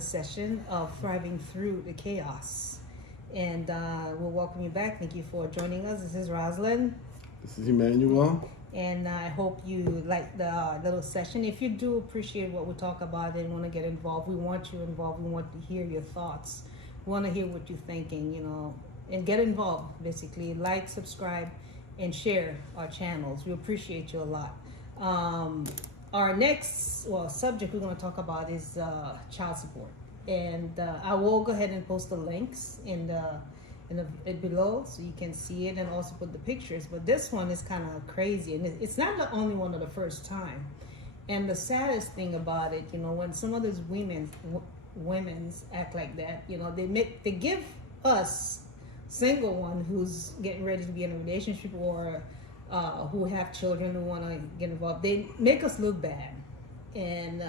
another session of Thriving Through the Chaos. And we'll welcome you back. Thank you for joining us. This is Rosalind. This is Emmanuel. And I hope you like the little session. If you do appreciate what we talk about and want to get involved, we want you involved. We want to hear your thoughts. We want to hear what you're thinking, and get involved, basically. Like, subscribe, and share our channels. We appreciate you a lot. Our next subject we're going to talk about is child support, and I will go ahead and post the links in below so you can see it, and also put the pictures. But this one is kind of crazy, and it's not the only one of the first time. And the saddest thing about it, when some of those women's act like that, they give us single one who's getting ready to be in a relationship or who have children who want to get involved, they make us look bad, and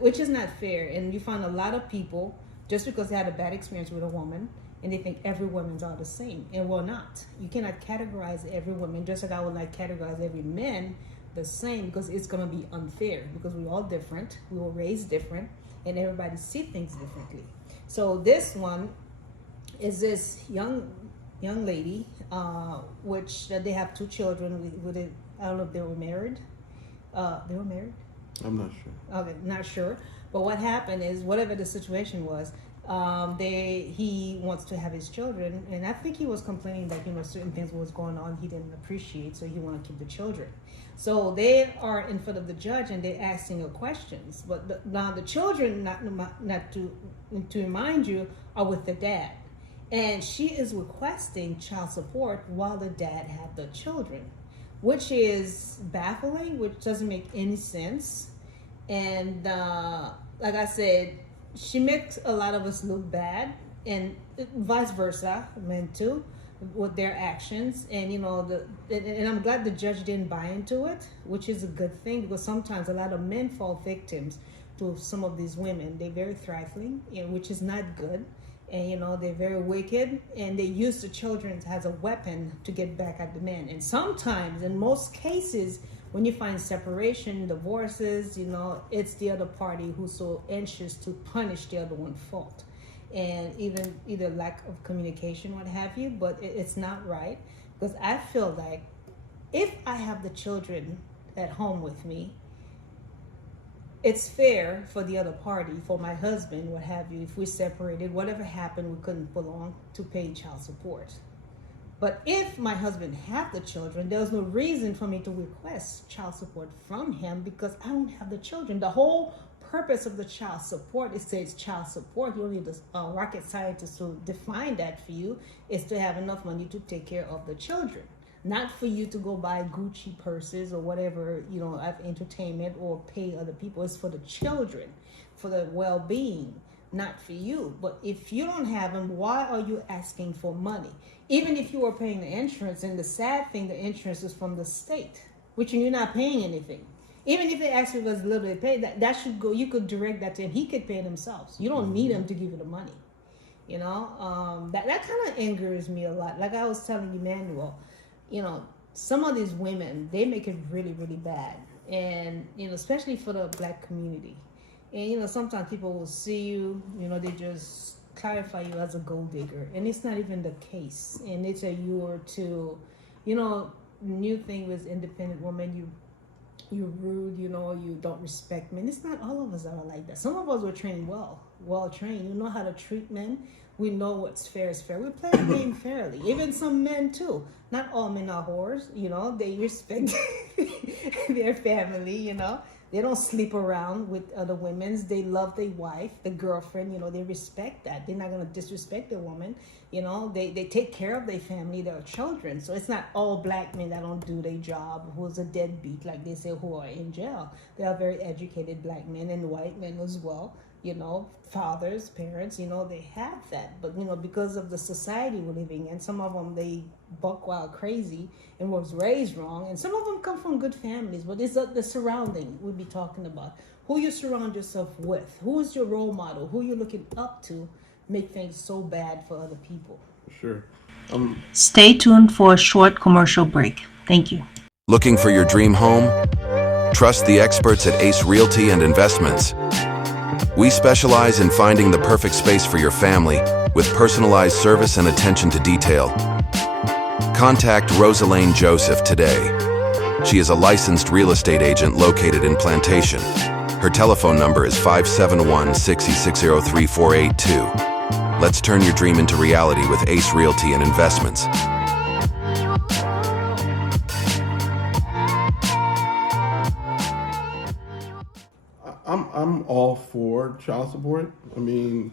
which is not fair. And you find a lot of people, just because they had a bad experience with a woman, and they think every woman's all the same, and we're not. You cannot categorize every woman, just like I would not categorize every man the same, because it's going to be unfair, because we're all different, we were raised different, and everybody sees things differently. So this one is this young lady, which they have 2 children with it. I don't know if they were married. They were married? I'm not sure. Okay, not sure. But what happened is, whatever the situation was, he wants to have his children, and I think he was complaining that certain things was going on he didn't appreciate, so he wanted to keep the children. So they are in front of the judge, and they're asking her questions. But now the children, not to remind you, are with the dad. And she is requesting child support while the dad have the children, which is baffling, which doesn't make any sense. And like I said, she makes a lot of us look bad, and vice versa, men too, with their actions. And and I'm glad the judge didn't buy into it, which is a good thing, because sometimes a lot of men fall victims to some of these women. They're very trifling, which is not good. And they're very wicked, and they use the children as a weapon to get back at the men. And sometimes, in most cases, when you find separation, divorces, it's the other party who's so anxious to punish the other one's fault, and even either lack of communication, what have you. But it's not right, because I feel like if I have the children at home with me, it's fair for the other party, for my husband, what have you, if we separated, whatever happened, we couldn't belong to pay child support. But if my husband had the children, there was no reason for me to request child support from him, because I don't have the children. The whole purpose of the child support, it says child support. You don't need a rocket scientist to define that for you. Is to have enough money to take care of the children. Not for you to go buy Gucci purses or whatever, at entertainment, or pay other people. It's for the children, for the well-being, not for you. But if you don't have them, why are you asking for money? Even if you were paying the insurance, and the sad thing, the insurance is from the state, which you're not paying anything. Even if they actually was a little bit paid, that should go, you could direct that to him. He could pay themselves. You don't need him to give you the money. That kind of angers me a lot. Like I was telling Emmanuel, some of these women, they make it really, really bad. And, especially for the Black community. And, sometimes people will see you, they just clarify you as a gold digger. And it's not even the case. And they say you are to, new thing with independent women, you're rude, you don't respect men. It's not all of us that are like that. Some of us were trained well trained. You know how to treat men. We know what's fair is fair. We play the game fairly. Even some men too. Not all men are whores. They respect their family. They don't sleep around with other women. They love their wife, the girlfriend. They respect that. They're not gonna disrespect the woman. They take care of their family, their children. So it's not all Black men that don't do their job, who's a deadbeat, like they say, who are in jail. There are very educated Black men and white men as well. Fathers, parents, they have that. But, because of the society we're living in, some of them, they buck wild crazy and was raised wrong. And some of them come from good families. But it's the surrounding we'll be talking about. Who you surround yourself with. Who is your role model? Who you're looking up to make things so bad for other people. Sure. Stay tuned for a short commercial break. Thank you. Looking for your dream home? Trust the experts at Ace Realty and Investments. We specialize in finding the perfect space for your family with personalized service and attention to detail. Contact Rosalane Joseph today. She is a licensed real estate agent located in Plantation. Her telephone number is 571-660-3482. Let's turn your dream into reality with Ace Realty and Investments. I'm all for child support. I mean,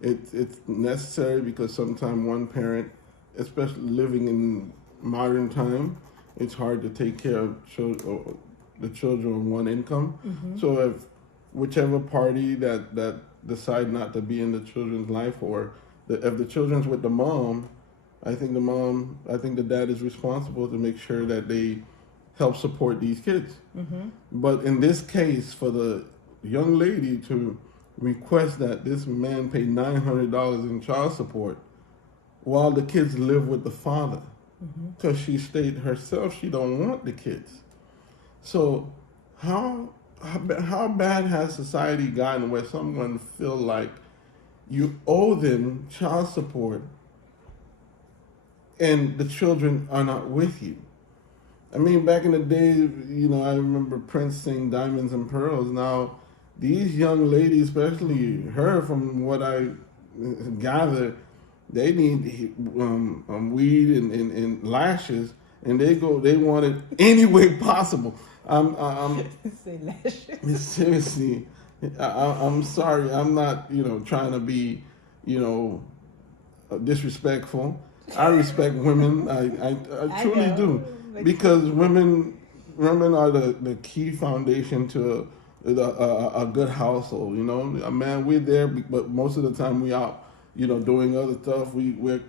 it's necessary because sometimes one parent, especially living in modern time, it's hard to take care of the children on one income. Mm-hmm. So if whichever party that decide not to be in the children's life, or if the children's with the mom, I think the dad is responsible to make sure that they help support these kids. Mm-hmm. But in this case, for the young lady to request that this man pay $900 in child support while the kids live with the father, because she stated herself she don't want the kids. So how bad has society gotten where someone feel like you owe them child support and the children are not with you? I mean, back in the day, I remember Prince sing Diamonds and Pearls. Now, these young ladies, especially her, from what I gather, they need weed and lashes, and they want it any way possible. Say lashes. Seriously, I'm sorry. I'm not, trying to be, disrespectful. I respect women. I truly do, because women are the key foundation to a good household. A man, we're there, but most of the time we out, doing other stuff. We're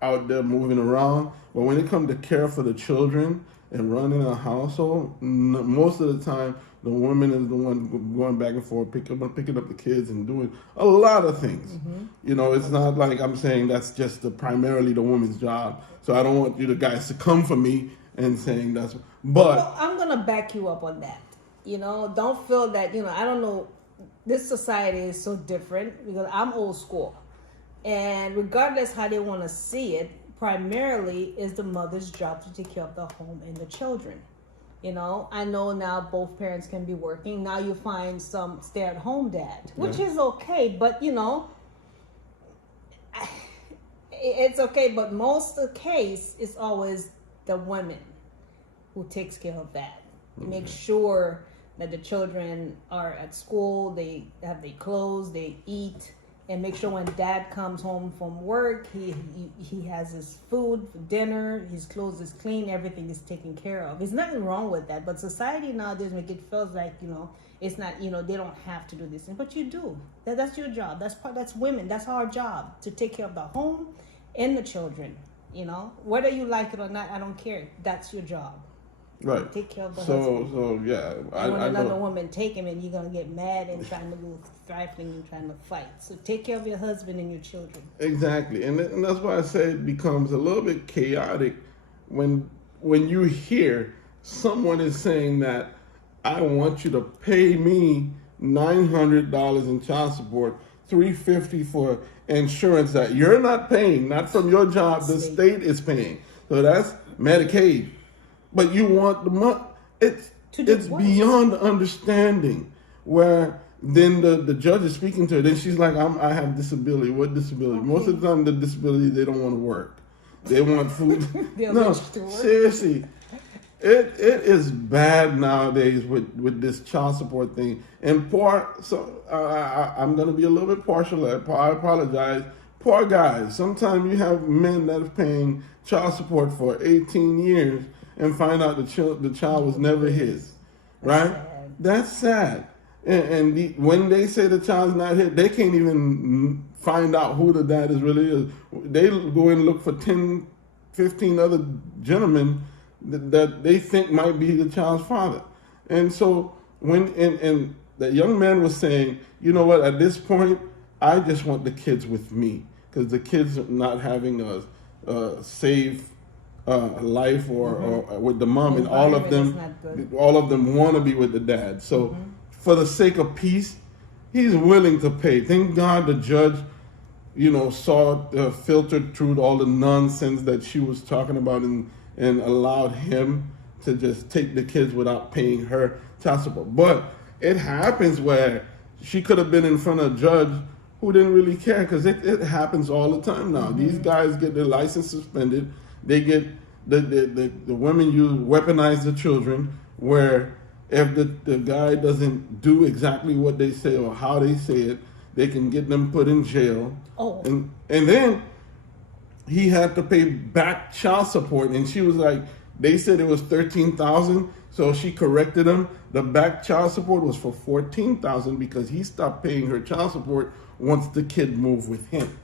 out there moving around. But when it comes to care for the children and running a household, most of the time the woman is the one going back and forth, picking up the kids and doing a lot of things. Mm-hmm. It's not like I'm saying that's just primarily the woman's job. So I don't want you guys to come for me and saying that's. But well, I'm gonna back you up on that. Don't feel that I don't know. This society is so different because I'm old school. And regardless how they want to see it, primarily is the mother's job to take care of the home and the children. I know now both parents can be working. Now you find some stay-at-home dad, which is okay, but it's okay. But most of the case is always the women who takes care of that. Make sure that the children are at school, they have their clothes, they eat. And make sure when dad comes home from work, he has his food for dinner, his clothes is clean, everything is taken care of. There's nothing wrong with that. But society nowadays make it feels like, it's not, they don't have to do this. But you do. That's your job. That's women. That's our job, to take care of the home and the children. Whether you like it or not, I don't care. That's your job. Right. Take care of the husband. So yeah. And when another woman take him, and you're gonna get mad and trying to go trifling and trying to fight. So take care of your husband and your children. Exactly, and that's why I say it becomes a little bit chaotic when you hear someone is saying that I want you to pay me $900 in child support, $350 for insurance that you're not paying, not from your job, the state is paying. So that's Medicaid. But you want the money. It's beyond understanding. Where then the judge is speaking to her. Then she's like, I have disability. What disability? Okay. Most of the time, the disability, they don't want to work. They want food. No, seriously. It is bad nowadays with this child support thing. And I'm going to be a little bit partial. I apologize. Poor guys. Sometimes you have men that are paying child support for 18 years and find out the child was never his, right? That's sad. And when they say the child's not his, they can't even find out who the dad really is. They go and look for 10, 15 other gentlemen that they think might be the child's father. And so when and the young man was saying, you know what, at this point, I just want the kids with me, because the kids are not having a safe life or with the mom, and all of them want to be with the dad. So for the sake of peace, he's willing to pay. Thank God the judge, saw filtered through all the nonsense that she was talking about and allowed him to just take the kids without paying her child support. But it happens where she could have been in front of a judge who didn't really care, because it happens all the time now. Mm-hmm. These guys get their license suspended. They get the women weaponize the children, where if the guy doesn't do exactly what they say or how they say it, they can get them put in jail. Oh. And then he had to pay back child support, and she was like, they said it was $13,000, so she corrected him. The back child support was for $14,000 because he stopped paying her child support once the kid moved with him.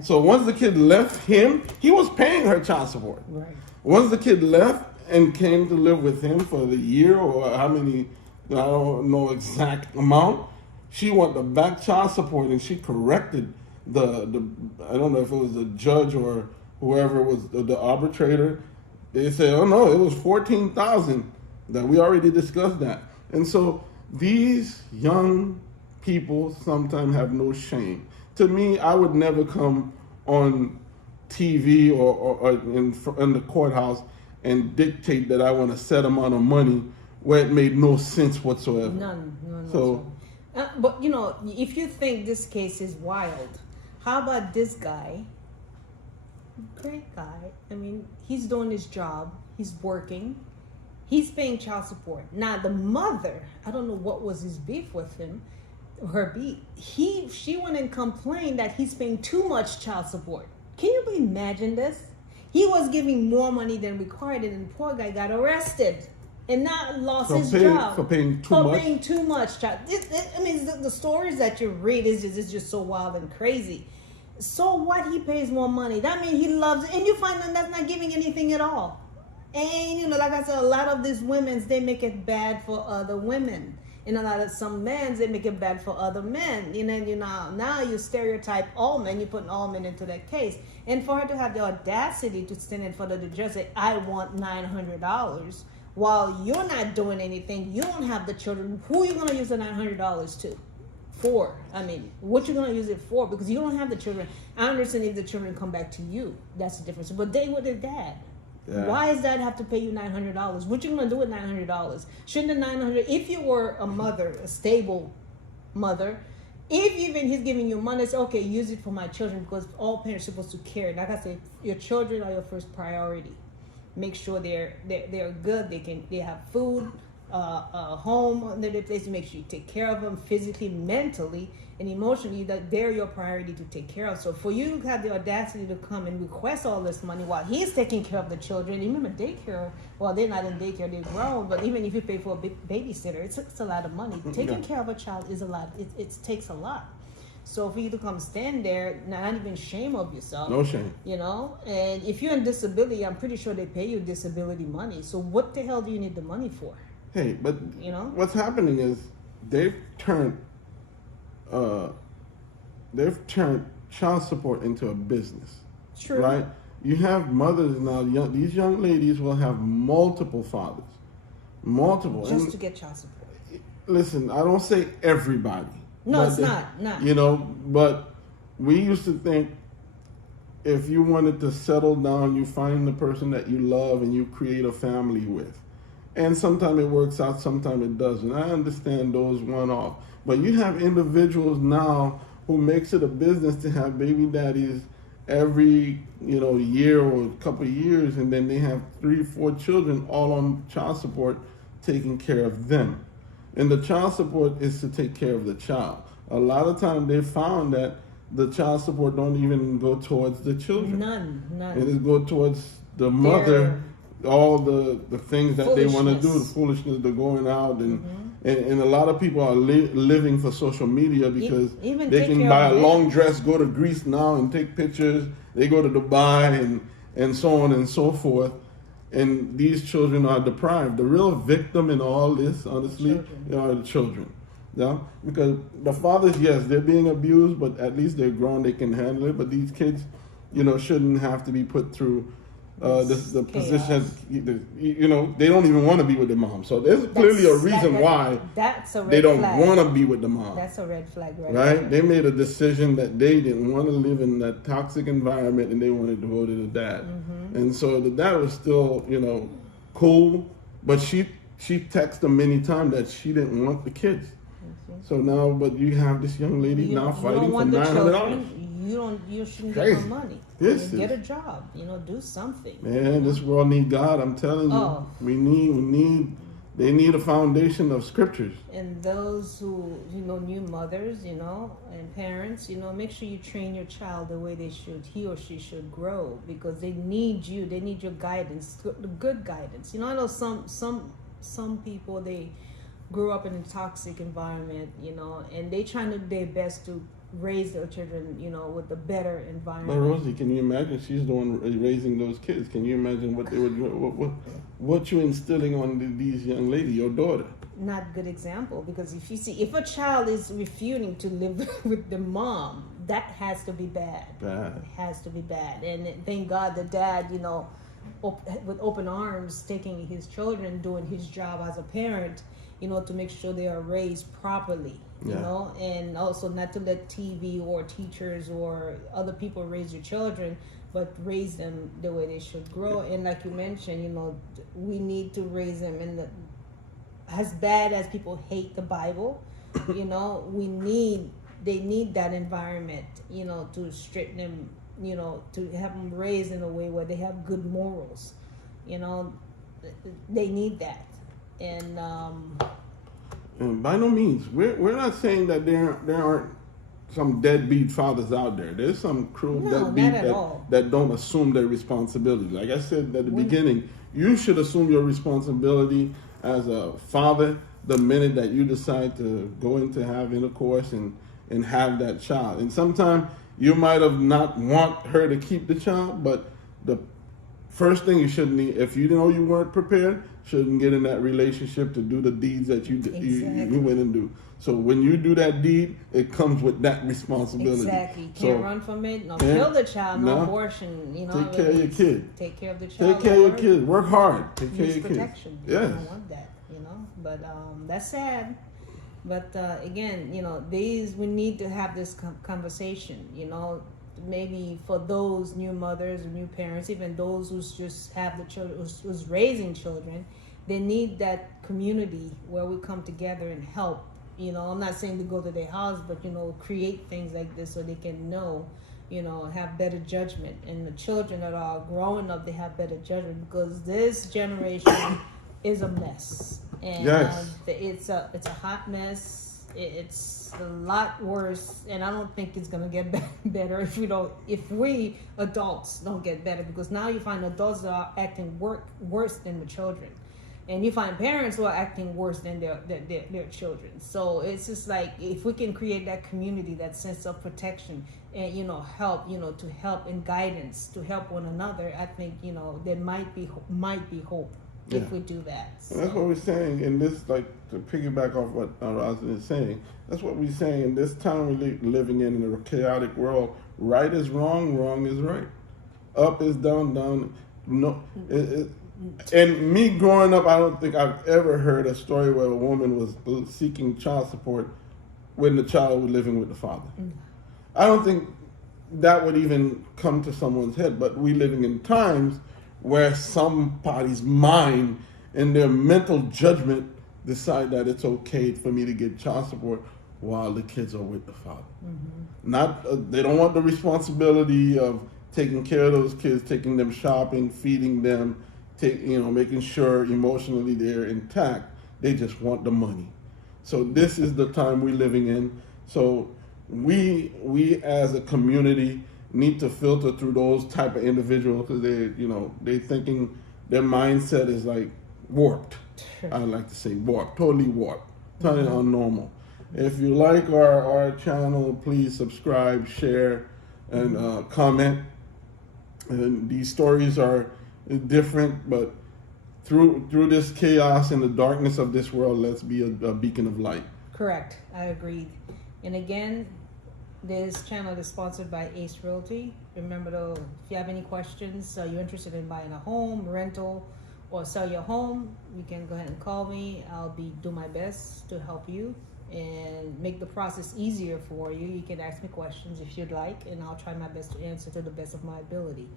So once the kid left him, he was paying her child support. Right. Once the kid left and came to live with him for the year or how many, I don't know exact amount, she wanted the back child support, and she corrected the I don't know if it was the judge or whoever was the arbitrator. They said, oh no, it was $14,000. That we already discussed that. And so these young people sometimes have no shame. To me, I would never come on TV or in the courthouse and dictate that I want a set amount of money where it made no sense whatsoever. None. So, but if you think this case is wild, how about this guy? Great guy. I mean, he's doing his job. He's working. He's paying child support. Now the mother, I don't know what was his beef with him, her beef. She went and complained that he's paying too much child support. Can you imagine this? He was giving more money than required, and the poor guy got arrested and now lost his job for paying too much. child. I mean, the stories that you read is just so wild and crazy. So what? He pays more money. That means he loves it, and you find that that's not giving anything at all. And like I said, a lot of these women, they make it bad for other women, and a lot of some men, they make it bad for other men. Now you stereotype all men. You're putting all men into that case, and for her to have the audacity to stand in front of the judge and say, "I want $900," while you're not doing anything, you don't have the children. Who are you going to use the $900 to? For? I mean, what you going to use it for? Because you don't have the children. I understand if the children come back to you, that's the difference. But they were their dad. Yeah. Why does dad have to pay you $900? What you gonna do with $900? Shouldn't the $900? If you were a mother, a stable mother, if even he's giving you money, it's okay. Use it for my children, because all parents are supposed to care. Like I said, your children are your first priority. Make sure they're good. They have food, a home under their place. Make sure you take care of them physically, mentally, and emotionally. That they're your priority to take care of. So for you to have the audacity to come and request all this money while he's taking care of the children, remember daycare, well, they're not in daycare, they're grown, but even if you pay for a babysitter, it's a lot of money. Taking care of a child is a lot. It takes a lot. So for you to come stand there, not even shame of yourself. No shame. And if you're in disability, I'm pretty sure they pay you disability money. So what the hell do you need the money for? Hey, but what's happening is they've turned child support into a business. True. Right? You have mothers now. These young ladies will have multiple fathers, just to get child support. Listen, I don't say everybody. No, it's not. But we used to think if you wanted to settle down, you find the person that you love and you create a family with. And sometimes it works out, sometimes it doesn't. I understand those one-off. But you have individuals now who makes it a business to have baby daddies every year or a couple of years, and then they have 3-4 children all on child support taking care of them. And the child support is to take care of the child. A lot of times they found that the child support don't even go towards the children. None. It go towards the mother, all the things that they want to do, the foolishness, the going out, and a lot of people are living for social media because they can buy a long dress, go to Greece now and take pictures. They go to Dubai and so on and so forth. And these children are deprived. The real victim in all this, honestly, are the children. Yeah, because the fathers, yes, they're being abused, but at least they're grown, they can handle it. But these kids, shouldn't have to be put through the position has, they don't even want to be with the mom. So there's clearly a reason why that's a red they don't flag. want to be with the mom. That's a red flag, right? Right? They made a decision that they didn't want to live in that toxic environment and they wanted to go to the dad. And so the dad was still, cool, but she texted him many times that she didn't want the kids. So now, but you have this young lady now fighting for $900. You shouldn't get more money. Get a job. Do something. Man, this world need God. I'm telling you, they need a foundation of scriptures. And those who new mothers, and parents, make sure you train your child the way he or she should grow, because they need you. They need your guidance, the good guidance. I know some people, they grew up in a toxic environment, and they trying to do their best to raise their children, with a better environment. But Rosie, can you imagine she's the one raising those kids? Can you imagine what they would, what you're instilling on these young ladies, your daughter? Not good example, because if a child is refusing to live with the mom, that has to be bad. It has to be bad. And thank God the dad, with open arms, taking his children, doing his job as a parent, to make sure they are raised properly, and also not to let TV or teachers or other people raise your children, but raise them the way they should grow. And like you mentioned, we need to raise them as bad as people hate the Bible, they need that environment, to straighten them, to have them raised in a way where they have good morals, they need that. And by no means, we're not saying that there aren't some deadbeat fathers out there. There's some cruel deadbeat that don't assume their responsibility. Like I said at the beginning, you should assume your responsibility as a father the minute that you decide to go into have intercourse and have that child. And sometimes you might have not want her to keep the child, but the first thing you shouldn't need, if you know you weren't prepared, shouldn't get in that relationship to do the deeds that you went and do. So when you do that deed, it comes with that responsibility. Exactly. You can't run from it. No, kill the child. No abortion. Take care of your kid. Take care of the child. Take care of your kids. Work hard. Take care of your protection. kids. Yes. You don't want that. But that's sad. But again, we need to have this conversation. Maybe for those new mothers or new parents, even those who just have the children, who's raising children, they need that community where we come together and help. I'm not saying to go to their house, but create things like this so they can have better judgment. And the children that are growing up, they have better judgment, because this generation is a mess. And it's a hot mess. It's a lot worse, and I don't think it's gonna get better if we adults don't get better, because now you find adults that are acting worse than the children, and you find parents who are acting worse than their children. So it's just like, if we can create that community, that sense of protection, and help, to help and guidance, to help one another, I think there might be hope. If we do that. So. That's what we're saying in this, to piggyback off what Rosin is saying, that's what we're saying in this time we're living in a chaotic world. Right is wrong, wrong is right. Up is down, down. No, and me growing up, I don't think I've ever heard a story where a woman was seeking child support when the child was living with the father. I don't think that would even come to someone's head, but we're living in times where somebody's mind and their mental judgment decide that it's okay for me to get child support while the kids are with the father. They don't want the responsibility of taking care of those kids, taking them shopping, feeding them, making sure emotionally they're intact. They just want the money. So this is the time we're living in. So we as a community need to filter through those type of individuals, because they thinking, their mindset is like warped. I like to say warped, totally warped, totally unnormal. If you like our channel, please subscribe, share, and comment. And these stories are different, but through this chaos and the darkness of this world, let's be a beacon of light. Correct. I agree. And again, This channel is sponsored by Ace Realty. Remember, though, if you have any questions, you're interested in buying a home, rental, or sell your home, you can go ahead and call me. I'll do my best to help you and make the process easier for you. You can ask me questions if you'd like, and I'll try my best to answer to the best of my ability.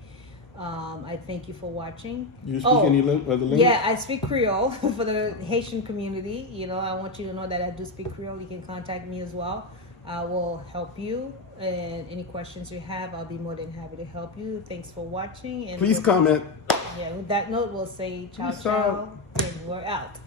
I thank you for watching. You speak any other language? Yeah, I speak Creole for the Haitian community. I want you to know that I do speak Creole. You can contact me as well. I will help you, and any questions you have, I'll be more than happy to help you. Thanks for watching. And please comment. Yeah, with that note, we'll say ciao, Peace ciao, and we're out.